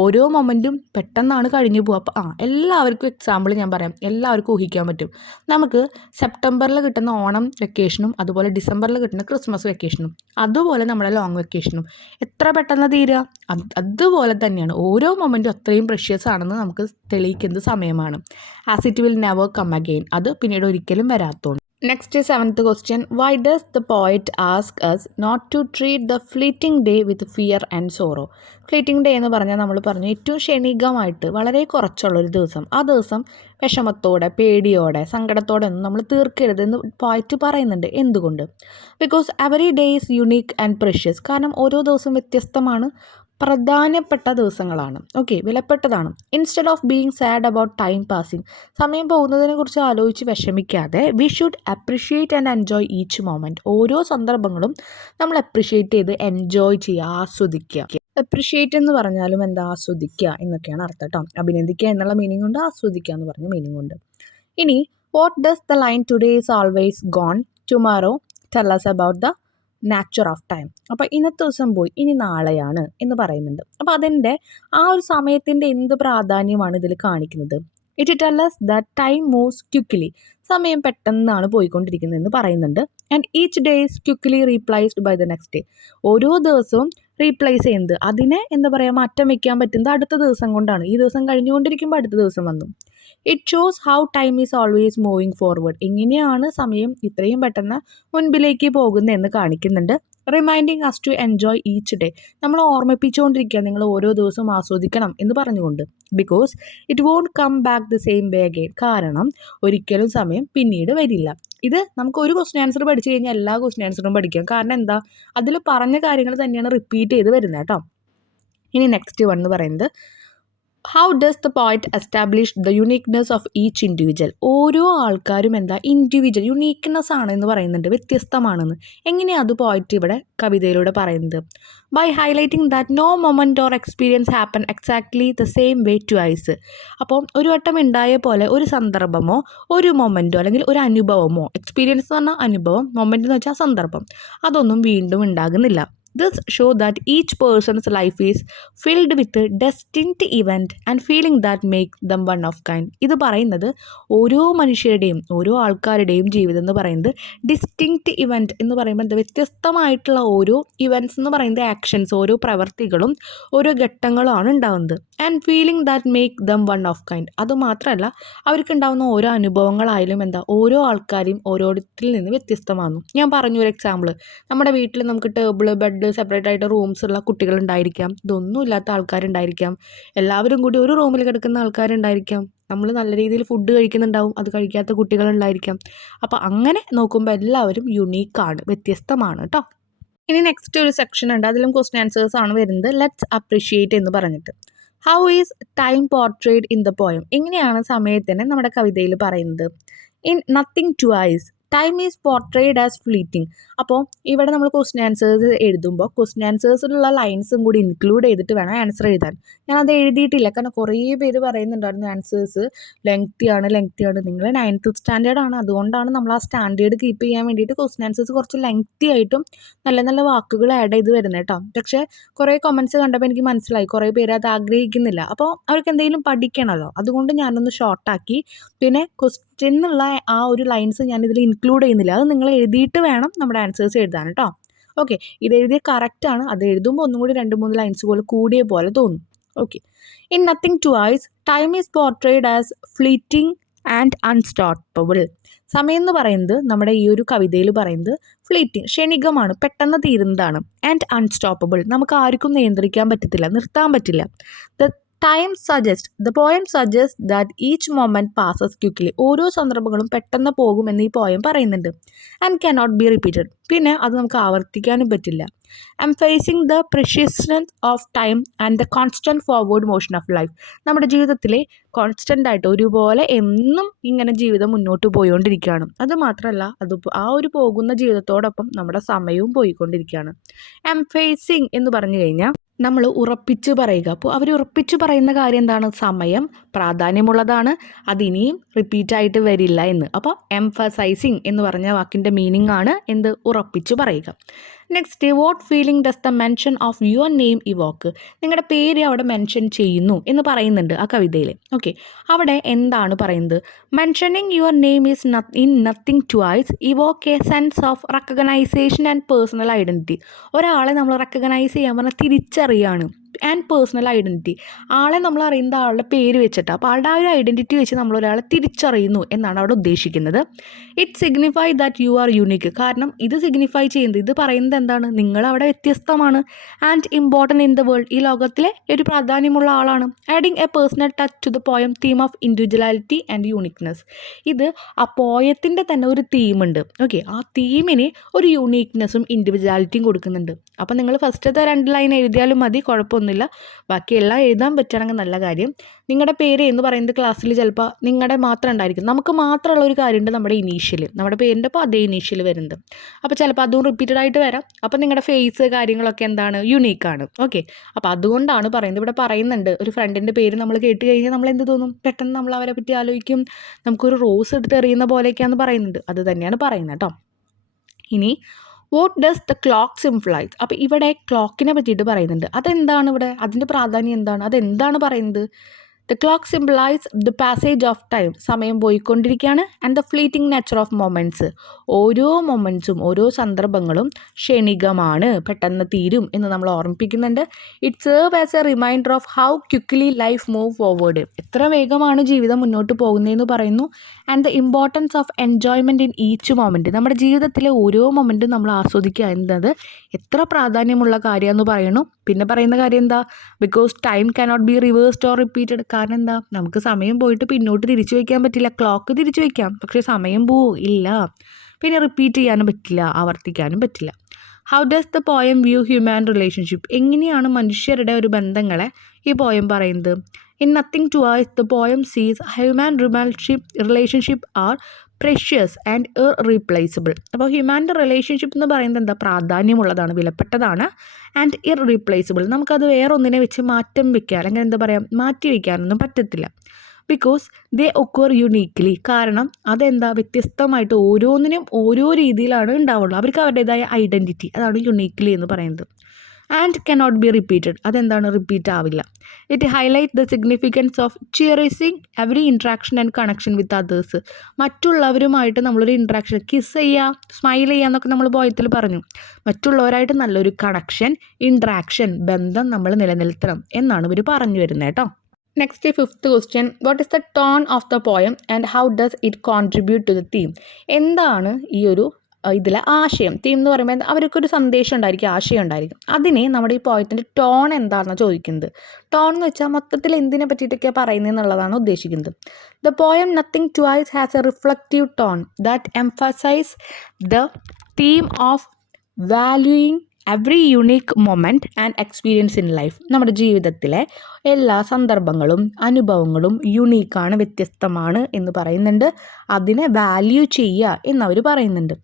ഓരോ മൊമെൻറ്റും പെട്ടെന്നാണ് കഴിഞ്ഞു പോകുക. അപ്പോൾ എല്ലാവർക്കും എക്സാമ്പിൾ ഞാൻ പറയാം, എല്ലാവർക്കും ഊഹിക്കാൻ പറ്റും. നമുക്ക് സെപ്റ്റംബറിൽ കിട്ടുന്ന ഓണം വെക്കേഷനും അതുപോലെ ഡിസംബറിൽ കിട്ടുന്ന ക്രിസ്മസ് വെക്കേഷനും അതുപോലെ നമ്മുടെ ലോങ് വെക്കേഷനും എത്ര പെട്ടെന്ന് തീരുക. അതുപോലെ തന്നെയാണ് ഓരോ മൊമെൻറ്റും അത്രയും പ്രഷ്യസ് ആണെന്ന് നമുക്ക് തെളിയിക്കുന്നത് സമയമാണ്. As it will never come again, അത് പിന്നീട് ഒരിക്കലും വരാത്തതുകൊണ്ട്. Next 7th question, why does the poet ask us not to treat the fleeting day with fear and sorrow. Fleeting day എന്ന് പറഞ്ഞാൽ നമ്മൾ പറഞ്ഞു ഏറ്റവും ക്ഷണികമായിട്ട് വളരെ കുറച്ചുള്ളൊരു ദിവസം. ആ ദിവസം വിഷമത്തോടെ, പേടിയോടെ, സങ്കടത്തോടെ ഒന്നും നമ്മൾ തീർക്കരുതെന്ന് പോയറ്റ് പറയുന്നുണ്ട്. എന്തുകൊണ്ട്? Because every day is unique and precious. കാരണം ഓരോ ദിവസവും വ്യത്യസ്തമാണ്, പ്രധാനപ്പെട്ട ദിവസങ്ങളാണ്. ഓക്കെ, വിലപ്പെട്ടതാണ്. Instead of being sad about time passing, സമയം പോകുന്നതിനെ കുറിച്ച് ആലോചിച്ച് വിഷമിക്കാതെ V should appreciate and enjoy each moment. ഓരോ സന്ദർഭങ്ങളും നമ്മൾ അപ്രിഷിയേറ്റ് ചെയ്ത് എൻജോയ് ചെയ്യുക, ആസ്വദിക്കുക. അപ്രിഷിയേറ്റ് എന്ന് പറഞ്ഞാലും എന്താ, ആസ്വദിക്കുക എന്നൊക്കെയാണ് അർത്ഥം കേട്ടോ. അഭിനന്ദിക്കുക എന്നുള്ള മീനിങ് കൊണ്ട്, ആസ്വദിക്കുക എന്ന് പറഞ്ഞ മീനിങ് കൊണ്ട്. ഇനി what does the line today is always gone tomorrow tell us about the nature of time. അപ്പോൾ ഇന്നത്തെ ദിവസം പോയി, ഇനി നാളെയാണ് എന്ന് പറയുന്നുണ്ട്. അപ്പോൾ അതിൻ്റെ ആ ഒരു സമയത്തിൻ്റെ എന്ത് പ്രാധാന്യമാണ് ഇതിൽ കാണിക്കുന്നത്? It tell us that time moves quickly. സമയം പെട്ടെന്നാണ് പോയിക്കൊണ്ടിരിക്കുന്നതെന്ന് പറയുന്നുണ്ട്. And each day is quickly replaced by the next day. ഓരോ ദിവസവും റീപ്ലേസ് ചെയ്യുന്നത്, അതിനെ എന്താ പറയുക, മാറ്റം വയ്ക്കാൻ പറ്റുന്നത് അടുത്ത ദിവസം കൊണ്ടാണ്. ഈ ദിവസം കഴിഞ്ഞുകൊണ്ടിരിക്കുമ്പോൾ അടുത്ത ദിവസം വന്നു. It shows how time is always moving forward. എങ്ങനെയാണ് സമയം ഇത്രയും പെട്ടെന്ന് മുൻപിലേക്ക് പോകുന്നതെന്ന് കാണിക്കുന്നുണ്ട്. Reminding us to enjoy each day. നമ്മൾ ഓർമ്മിപ്പിച്ചുകൊണ്ടിരിക്കുക, നിങ്ങൾ ഓരോ ദിവസവും ആസ്വദിക്കണം എന്ന് പറഞ്ഞുകൊണ്ട്. Because it won't come back the same way again. കാരണം ഒരിക്കലും സമയം പിന്നീട് വരില്ല. ഇത് നമുക്ക് ഒരു ക്വസ്റ്റ്യൻ ആൻസർ പഠിച്ചു കഴിഞ്ഞാൽ എല്ലാ ക്വസ്റ്റ്യൻ ആൻസറും പഠിക്കാം. കാരണം എന്താ, അതിൽ പറഞ്ഞ കാര്യങ്ങൾ തന്നെയാണ് റിപ്പീറ്റ് ചെയ്ത് വരുന്നത് കേട്ടോ. ഇനി നെക്സ്റ്റ് വൺ എന്ന് പറയുന്നത്, how does the poet establish the uniqueness of each individual. ഓരോ ആൾക്കാരും എന്താ ഇൻഡിവിജ്വൽ യുണീക്നെസ് ആണ് എന്ന് പറയുന്നുണ്ട്, വ്യത്യസ്തമാണെന്ന്. എങ്ങനെയാണ് അത് പോയിറ്റ് ഇവിടെ കവിതയിലൂടെ പറയുന്നത്? By highlighting that no moment or experience happen exactly the same way twice. അപ്പോൾ ഒരു വട്ടം ഉണ്ടായ പോലെ ഒരു സന്ദർഭമോ ഒരു മൊമെൻറ്റോ അല്ലെങ്കിൽ ഒരു അനുഭവമോ, എക്സ്പീരിയൻസ് എന്ന് പറഞ്ഞാൽ അനുഭവം, മൊമെൻ്റ് എന്ന് വെച്ചാൽ സന്ദർഭം, അതൊന്നും വീണ്ടും ഉണ്ടാകുന്നില്ല. This show that each person's life is filled with a distinct event and feeling that make them one of kind. ഇത് പറയുന്നത് ഓരോ മനുഷ്യരുടെയും ഓരോ ആൾക്കാരുടെയും ജീവിതം എന്ന് പറയുന്നത് ഡിസ്റ്റിങ്ക്റ്റ് ഇവൻറ്റ് എന്ന് പറയുമ്പോൾ എന്താ, വ്യത്യസ്തമായിട്ടുള്ള ഓരോ ഇവൻറ്റ്സ് എന്ന് പറയുന്നത് ആക്ഷൻസ്, ഓരോ പ്രവർത്തികളും ഓരോ ഘട്ടങ്ങളാണ് ഉണ്ടാകുന്നത്. And feeling that make them one of kind. അതുമാത്രമല്ല അവർക്കുണ്ടാകുന്ന ഓരോ അനുഭവങ്ങളായാലും എന്താ, ഓരോ ആൾക്കാരെയും ഓരോരുത്തരിൽ നിന്ന് വ്യത്യസ്തമാകുന്നു. ഞാൻ പറഞ്ഞു ഒരു എക്സാമ്പിൾ, നമ്മുടെ വീട്ടിൽ നമുക്ക് ടേബിൾ, ബെഡ്, സെപ്പറേറ്റ് ആയിട്ട് റൂംസ് ഉള്ള കുട്ടികളുണ്ടായിരിക്കാം, ഇതൊന്നും ഇല്ലാത്ത ആൾക്കാരുണ്ടായിരിക്കാം, എല്ലാവരും കൂടി ഒരു റൂമിൽ കിടക്കുന്ന ആൾക്കാരുണ്ടായിരിക്കാം, നമ്മൾ നല്ല രീതിയിൽ ഫുഡ് കഴിക്കുന്നുണ്ടാവും, അത് കഴിക്കാത്ത കുട്ടികളുണ്ടായിരിക്കാം. അപ്പോൾ അങ്ങനെ നോക്കുമ്പോൾ എല്ലാവരും യുണീക്കാണ്, വ്യത്യസ്തമാണ് കേട്ടോ. ഇനി നെക്സ്റ്റ് ഒരു സെക്ഷൻ ഉണ്ട്, അതിലും ക്വസ്റ്റ്യൻ ആൻസേഴ്സ് ആണ് വരുന്നത്. ലെറ്റ്സ് അപ്രിഷിയേറ്റ് എന്ന് പറഞ്ഞിട്ട്. How is time portrayed in the poem. എങ്ങനെയാണ് സമയത്തിനെ നമ്മുടെ കവിതയിൽ പറയുന്നത്? In nothing twice time is portrayed as fleeting. അപ്പോൾ ഇവിടെ നമ്മൾ ക്വസ്റ്റ്യൻ ആൻസേഴ്സ് എഴുതുമ്പോൾ ക്വസ്റ്റ്യൻ ആൻസേഴ്സിലുള്ള ലൈൻസും കൂടി ഇൻക്ലൂഡ് ചെയ്തിട്ട് വേണം ആൻസർ എഴുതാൻ. ഞാനത് എഴുതിയിട്ടില്ല, കാരണം കുറേ പേര് പറയുന്നുണ്ടായിരുന്നു ആൻസേഴ്സ് ലെങ്തിയാണ്. നിങ്ങൾ 9th സ്റ്റാൻഡേർഡ് ആണ്, അതുകൊണ്ടാണ് നമ്മൾ ആ സ്റ്റാൻഡേർഡ് കീപ്പ് ചെയ്യാൻ വേണ്ടിയിട്ട് ക്വസ്റ്റ്യൻ ആൻസേഴ്സ് കുറച്ച് ലെങ്തി ആയിട്ടും നല്ല നല്ല വാക്കുകൾ ആഡ് ചെയ്ത് വരുന്നത് കേട്ടോ. പക്ഷേ കുറേ കമൻറ്റ്സ് കണ്ടപ്പോൾ എനിക്ക് മനസ്സിലായി കുറേ പേര് അത് ആഗ്രഹിക്കുന്നില്ല. അപ്പോൾ അവർക്ക് എന്തെങ്കിലും പഠിക്കണമല്ലോ, അതുകൊണ്ട് ഞാനൊന്ന് ഷോർട്ടാക്കി. പിന്നെ ക്വസ്റ്റ്യനുള്ള ആ ഒരു ലൈൻസ് ഞാനിതിൽ ഇൻക്ലൂഡ് ചെയ്യുന്നില്ല, അത് നിങ്ങൾ എഴുതിയിട്ട് വേണം നമ്മുടെ ആൻസേഴ്സ് എഴുതാൻ കേട്ടോ. ഓക്കെ, ഇത് എഴുതിയ കറക്റ്റാണ്, അത് എഴുതുമ്പോൾ ഒന്നും കൂടി 2-3 ലൈൻസ് പോലെ കൂടിയ പോലെ തോന്നും. Okay, in nothing twice time is portrayed as fleeting and unstoppable. സമയം എന്ന് പറയുന്നത് നമ്മുടെ ഈ ഒരു കവിതയിൽ പറയുന്നത് ഫ്ലീറ്റിംഗ്, ക്ഷണികമാണ്, പെട്ടെന്ന് തീരുന്നതാണ്. ആൻഡ് അൺസ്റ്റോപ്പബിൾ, നമുക്ക് ആർക്കും നിയന്ത്രിക്കാൻ പറ്റത്തില്ല, നിർത്താൻ പറ്റില്ല. The poem suggests that each moment passes quickly. ഓരോ സന്ദർഭങ്ങളും പെട്ടെന്ന് പോകുമെന്ന് ഈ പോയം പറയുന്നുണ്ട്. And cannot be repeated. പിന്നെ അത് നമുക്ക് ആവർത്തിക്കാനും പറ്റില്ല. Emphasizing the preciousness of time and the constant forward motion of life. നമ്മുടെ ജീവിതത്തിലെ കോൺസ്റ്റൻ്റ് ആയിട്ട് ഒരുപോലെ എന്നും ഇങ്ങനെ ജീവിതം മുന്നോട്ട് പോയിക്കൊണ്ടിരിക്കുകയാണ്. അതുമാത്രമല്ല ആ ഒരു പോകുന്ന ജീവിതത്തോടൊപ്പം നമ്മുടെ സമയവും പോയിക്കൊണ്ടിരിക്കുകയാണ്. എംഫേസിങ് എന്ന് പറഞ്ഞു കഴിഞ്ഞാൽ നമ്മൾ ഉറപ്പിച്ച് പറയുക. അപ്പോൾ അവർ ഉറപ്പിച്ച് പറയുന്ന കാര്യം എന്താണ്? സമയം പ്രാധാന്യമുള്ളതാണ്, അതിനിയും റിപ്പീറ്റായിട്ട് വരില്ല എന്ന്. അപ്പോൾ എംഫസൈസിങ് എന്ന് പറഞ്ഞ വാക്കിൻ്റെ മീനിങ് ആണ് എന്ത്? ഉറപ്പിച്ച് പറയുക. Next, what feeling does the mention of your name Evoque? നിങ്ങളുടെ പേര് അവിടെ മെൻഷൻ ചെയ്യുന്നു എന്ന് പറയുന്നുണ്ട് ആ കവിതയിൽ. ഓക്കെ, അവിടെ എന്താണ് പറയുന്നത്? Mentioning your name is in nothing twice Evoque A sense of recognition and personal identity. ഒരാളെ നമ്മൾ റെക്കഗ്നൈസ് ചെയ്യാൻ പറഞ്ഞാൽ തിരിച്ചറിയാണ്. ആൻഡ് പേഴ്സണൽ ഐഡൻറ്റിറ്റി, ആളെ നമ്മൾ അറിയുന്നത് ആളുടെ പേര് വെച്ചിട്ട്. അപ്പോൾ ആളുടെ ആ ഒരു ഐഡൻറ്റിറ്റി വെച്ച് നമ്മൾ ഒരാളെ തിരിച്ചറിയുന്നു എന്നാണ് അവിടെ ഉദ്ദേശിക്കുന്നത്. It signify that you are unique. കാരണം ഇത് സിഗ്നിഫൈ ചെയ്യുന്നത്, ഇത് പറയുന്നത് എന്താണ്? നിങ്ങൾ അവിടെ വ്യത്യസ്തമാണ്. And important in the world, ഈ ലോകത്തിലെ ഒരു പ്രാധാന്യമുള്ള ആളാണ്. Adding a personal touch to the poem theme of individuality and uniqueness. ഇത് ആ പോയത്തിൻ്റെ തന്നെ ഒരു തീമുണ്ട്. ഓക്കെ, ആ തീമിന് ഒരു യൂണീക്നെസ്സും ഇൻഡിവിജ്വാലിറ്റിയും കൊടുക്കുന്നുണ്ട്. അപ്പോൾ നിങ്ങൾ ഫസ്റ്റത്തെ 2 ലൈൻ എഴുതിയാലും മതി, കുഴപ്പമൊന്നുമില്ല. ബാക്കിയെല്ലാം എഴുതാൻ പറ്റുകയാണെങ്കിൽ നല്ല കാര്യം. നിങ്ങളുടെ പേര് എന്ന് പറയുന്നത് ക്ലാസ്സിൽ ചിലപ്പോൾ നിങ്ങളുടെ മാത്രം ഉണ്ടായിരിക്കും. നമുക്ക് മാത്രമുള്ള ഒരു കാര്യമുണ്ട്, നമ്മുടെ ഇനീഷ്യൽ, നമ്മുടെ പേരിൻ്റെ അപ്പോൾ അതേ ഇനീഷ്യൽ വരുന്നത്. അപ്പോൾ ചിലപ്പോൾ അതും റിപ്പീറ്റഡ് ആയിട്ട് വരാം. അപ്പോൾ നിങ്ങളുടെ ഫേസ് കാര്യങ്ങളൊക്കെ എന്താണ്? യുണീക്കാണ്. ഓക്കെ, അപ്പോൾ അതുകൊണ്ടാണ് പറയുന്നത്. ഇവിടെ പറയുന്നുണ്ട്, ഒരു ഫ്രണ്ടിൻ്റെ പേര് നമ്മൾ കേട്ട് കഴിഞ്ഞാൽ നമ്മൾ എന്ത് തോന്നും? പെട്ടെന്ന് നമ്മൾ അവരെ പറ്റി ആലോചിക്കും, നമുക്കൊരു റോസ് എടുത്ത് എറിയുന്ന പോലെയൊക്കെയാണെന്ന് പറയുന്നുണ്ട്. അത് തന്നെയാണ് പറയുന്നത് കേട്ടോ. ഇനി വാട്ട് ഡസ് ദ ക്ലോക്ക് സിംപ്ലൈസ്? അപ്പോൾ ഇവിടെ ക്ലോക്കിനെ പറ്റിയിട്ട് പറയുന്നുണ്ട്. അതെന്താണ് ഇവിടെ? അതിൻ്റെ പ്രാധാന്യം എന്താണ്? അതെന്താണ് പറയുന്നത്? The clock symbolises the passage of time. സമയം പോയിക്കൊണ്ടിരിക്കുകയാണ്. And the fleeting nature of moments. ഓരോ മൊമെൻറ്റ്സും ഓരോ സന്ദർഭങ്ങളും ക്ഷണികമാണ്, പെട്ടെന്ന് തീരും എന്ന് നമ്മൾ ഓർമ്മിപ്പിക്കുന്നുണ്ട്. It serve as a reminder of how quickly life move forward. എത്ര വേഗമാണ് ജീവിതം മുന്നോട്ട് പോകുന്നതെന്ന് പറയുന്നു. And the importance of enjoyment in each moment. നമ്മുടെ ജീവിതത്തിലെ ഓരോ മൊമെൻറ്റും നമ്മൾ ആസ്വദിക്കുക എന്നത് എത്ര പ്രാധാന്യമുള്ള കാര്യമെന്ന് പറയുന്നു. പിന്നെ പറയുന്ന കാര്യം എന്താ? Because time cannot B reversed or repeated. കാരണം എന്താ? നമുക്ക് സമയം പോയിട്ട് പിന്നോട്ട് തിരിച്ചു വയ്ക്കാൻ പറ്റില്ല. ക്ലോക്ക് തിരിച്ചു വയ്ക്കാം, പക്ഷേ സമയം ഇല്ല. പിന്നെ റിപ്പീറ്റ് ചെയ്യാനും പറ്റില്ല, ആവർത്തിക്കാനും പറ്റില്ല. How does the poem view human relationship? എങ്ങനെയാണ് മനുഷ്യരുടെ ഒരു ബന്ധങ്ങളെ ഈ പോയം പറയുന്നത്? In nothing twice the poem sees human relationship are precious and irreplaceable. അപ്പോൾ ഹ്യൂമാൻ്റെ റിലേഷൻഷിപ്പ് എന്ന് പറയുന്നത് എന്താ? പ്രാധാന്യമുള്ളതാണ്, വിലപ്പെട്ടതാണ്. ആൻഡ് ഇർറീപ്ലേസബിൾ, നമുക്കത് വേറൊന്നിനെ വെച്ച് മാറ്റം വയ്ക്കുക, അല്ലെങ്കിൽ എന്താ പറയുക, മാറ്റി വയ്ക്കാനൊന്നും പറ്റത്തില്ല. Because they occur യുണീക്ക്ലി. കാരണം അതെന്താ? വ്യത്യസ്തമായിട്ട് ഓരോന്നിനും ഓരോ രീതിയിലാണ് ഉണ്ടാവുള്ളൂ. അവർക്ക് അവരുടേതായ ഐഡൻറ്റിറ്റി, അതാണ് യുണീക്ക്ലി എന്ന് പറയുന്നത്. ആൻഡ് കനോട്ട് ബി റിപ്പീറ്റഡ്, അതെന്താണ്? റിപ്പീറ്റ് ആവില്ല. It highlight the significance of cherishing every interaction and connection with others. മറ്റുള്ളവരുമായിട്ട് നമ്മളൊരു ഇൻട്രാക്ഷൻ, കിസ് ചെയ്യുക, സ്മൈൽ ചെയ്യുക എന്നൊക്കെ നമ്മൾ പോയത്തിൽ പറഞ്ഞു. മറ്റുള്ളവരായിട്ട് നല്ലൊരു കണക്ഷൻ, ഇൻട്രാക്ഷൻ, ബന്ധം നമ്മൾ നിലനിർത്തണം എന്നാണ് ഇവർ പറഞ്ഞു വരുന്നത് കേട്ടോ. Next 5th question, what is the tone of the poem and how does it contribute to the theme? എന്താണ് ഈ ഒരു ഇതിലെ ആശയം? തീം എന്ന് പറയുമ്പോൾ അവർക്കൊരു സന്ദേശം ഉണ്ടായിരിക്കും, ആശയം ഉണ്ടായിരിക്കും. അതിനെ നമ്മുടെ ഈ പോയത്തിൻ്റെ ടോൺ എന്താണെന്ന് ചോദിക്കുന്നത്. ടോൺ എന്ന് വെച്ചാൽ മൊത്തത്തിൽ എന്തിനെ പറ്റിയിട്ടൊക്കെയാണ് പറയുന്നത് എന്നുള്ളതാണ് ഉദ്ദേശിക്കുന്നത്. The poem nothing twice has a reflective tone that emphasize the theme of valuing every unique moment and experience in life. നമ്മുടെ ജീവിതത്തിലെ എല്ലാ സന്ദർഭങ്ങളും അനുഭവങ്ങളും യുണീക്കാണ്, വ്യത്യസ്തമാണ് എന്ന് പറയുന്നുണ്ട്. അതിനെ വാല്യൂ ചെയ്യുക എന്നവർ പറയുന്നുണ്ട്.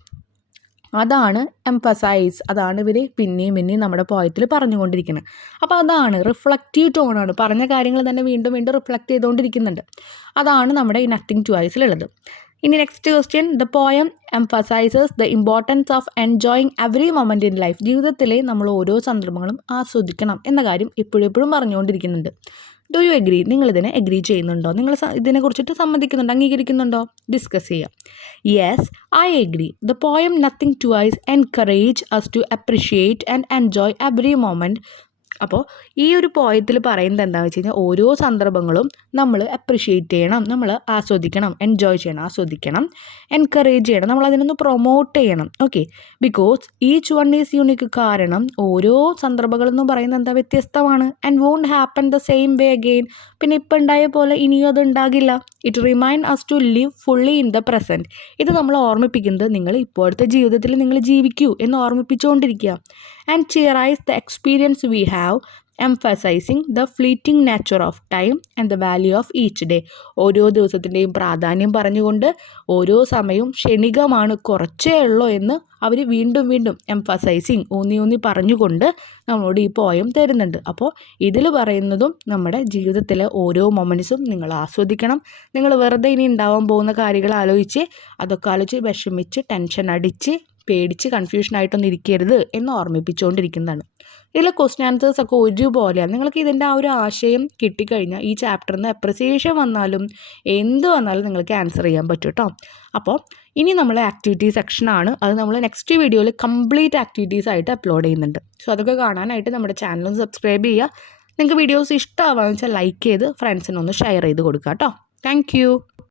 അതാണ് എംഫസൈസ്, അതാണ് ഇവർ പിന്നെയും നമ്മുടെ പോയത്തിൽ പറഞ്ഞുകൊണ്ടിരിക്കുന്നത്. അപ്പോൾ അതാണ് റിഫ്ലക്റ്റീവ് ടോണാണ്, പറഞ്ഞ കാര്യങ്ങൾ തന്നെ വീണ്ടും വീണ്ടും റിഫ്ലക്റ്റ് ചെയ്തുകൊണ്ടിരിക്കുന്നുണ്ട്. അതാണ് നമ്മുടെ ഈ നത്തിങ് ട്വൈസിലുള്ളത്. ഇനി next question, the poem emphasizes the importance of enjoying every moment in life. ജീവിതത്തിലെ നമ്മൾ ഓരോ സന്ദർഭങ്ങളും ആസ്വദിക്കണം എന്ന കാര്യം എപ്പോഴും പറഞ്ഞുകൊണ്ടിരിക്കുന്നുണ്ട്. Do you agree? നിങ്ങളിതിനെ എഗ്രി ചെയ്യുന്നുണ്ടോ? നിങ്ങൾ ഇതിനെക്കുറിച്ചിട്ട് സമ്മതിക്കുന്നുണ്ടോ, അംഗീകരിക്കുന്നുണ്ടോ? ഡിസ്കസ് ചെയ്യാം. Yes, I agree. The poem nothing twice encourage us to appreciate and enjoy every moment. അപ്പോൾ ഈ ഒരു പോയത്തിൽ പറയുന്നത് എന്താണെന്ന് വെച്ച് കഴിഞ്ഞാൽ, ഓരോ സന്ദർഭങ്ങളും നമ്മൾ അപ്രിഷിയേറ്റ് ചെയ്യണം, നമ്മൾ ആസ്വദിക്കണം, എൻജോയ് ചെയ്യണം, ആസ്വദിക്കണം, എൻകറേജ് ചെയ്യണം, നമ്മൾ അതിനൊന്ന് പ്രൊമോട്ട് ചെയ്യണം. Okay, because each one is unique. കാരണം ഓരോ സന്ദർഭങ്ങളെന്നും പറയുന്നത് എന്താ, വ്യത്യസ്തമാണ്. And won't happen the same way again. പിന്നെ ഇപ്പം ഉണ്ടായ പോലെ ഇനിയും അത് ഉണ്ടാകില്ല. It remind us to live fully in the present. ഇത് നമ്മൾ ഓർമ്മിപ്പിക്കുന്നത്, നിങ്ങൾ ഇപ്പോഴത്തെ ജീവിതത്തിൽ നിങ്ങൾ ജീവിക്കൂ എന്ന് ഓർമ്മിപ്പിച്ചുകൊണ്ടിരിക്കുക. And cherish the experience we have, emphasizing the fleeting nature of time and the value of each day. ഓരോ ദിവസത്തിൻ്റെയും പ്രാധാന്യം പറഞ്ഞുകൊണ്ട് ഓരോ സമയവും ക്ഷണികമാണ്, കുറച്ചേ ഉള്ളൂ എന്ന് അവർ വീണ്ടും എംഫസൈസിങ് ഊന്നി പറഞ്ഞുകൊണ്ട് നമ്മളോട് ഈ പോയം തരുന്നുണ്ട്. അപ്പോൾ ഇതിൽ പറയുന്നതും നമ്മുടെ ജീവിതത്തിലെ ഓരോ മൊമെൻറ്റ്സും നിങ്ങൾ ആസ്വദിക്കണം. നിങ്ങൾ വെറുതെ ഇനി ഉണ്ടാവാൻ പോകുന്ന കാര്യങ്ങൾ അതൊക്കെ ആലോചിച്ച് വിഷമിച്ച് ടെൻഷൻ അടിച്ച് പേടിച്ച് കൺഫ്യൂഷനായിട്ടൊന്നും ഇരിക്കരുത് എന്ന് ഓർമ്മിപ്പിച്ചുകൊണ്ടിരിക്കുന്നതാണ്. ഇതിലെ ക്വസ്റ്റ്യൻ ആൻസേഴ്സൊക്കെ ഒരുപോലെയാണ്. നിങ്ങൾക്ക് ഇതിൻ്റെ ആ ഒരു ആശയം കിട്ടിക്കഴിഞ്ഞാൽ ഈ ചാപ്റ്ററിൽ നിന്ന് അപ്രിസിയേഷൻ വന്നാലും എന്ത് വന്നാലും നിങ്ങൾക്ക് ആൻസർ ചെയ്യാൻ പറ്റും കേട്ടോ. അപ്പോൾ ഇനി നമ്മൾ ആക്ടിവിറ്റി സെക്ഷനാണ്. അത് നമ്മൾ നെക്സ്റ്റ് വീഡിയോയിൽ കംപ്ലീറ്റ് ആക്ടിവിറ്റീസ് ആയിട്ട് അപ്ലോഡ് ചെയ്യുന്നുണ്ട്. സോ അതൊക്കെ കാണാനായിട്ട് നമ്മുടെ ചാനൽ സബ്സ്ക്രൈബ് ചെയ്യുക. നിങ്ങൾക്ക് വീഡിയോസ് ഇഷ്ടമാവുകയെന്ന് വെച്ചാൽ ലൈക്ക് ചെയ്ത് ഫ്രണ്ട്സിനൊന്ന് ഷെയർ ചെയ്ത് കൊടുക്കുക കേട്ടോ. താങ്ക്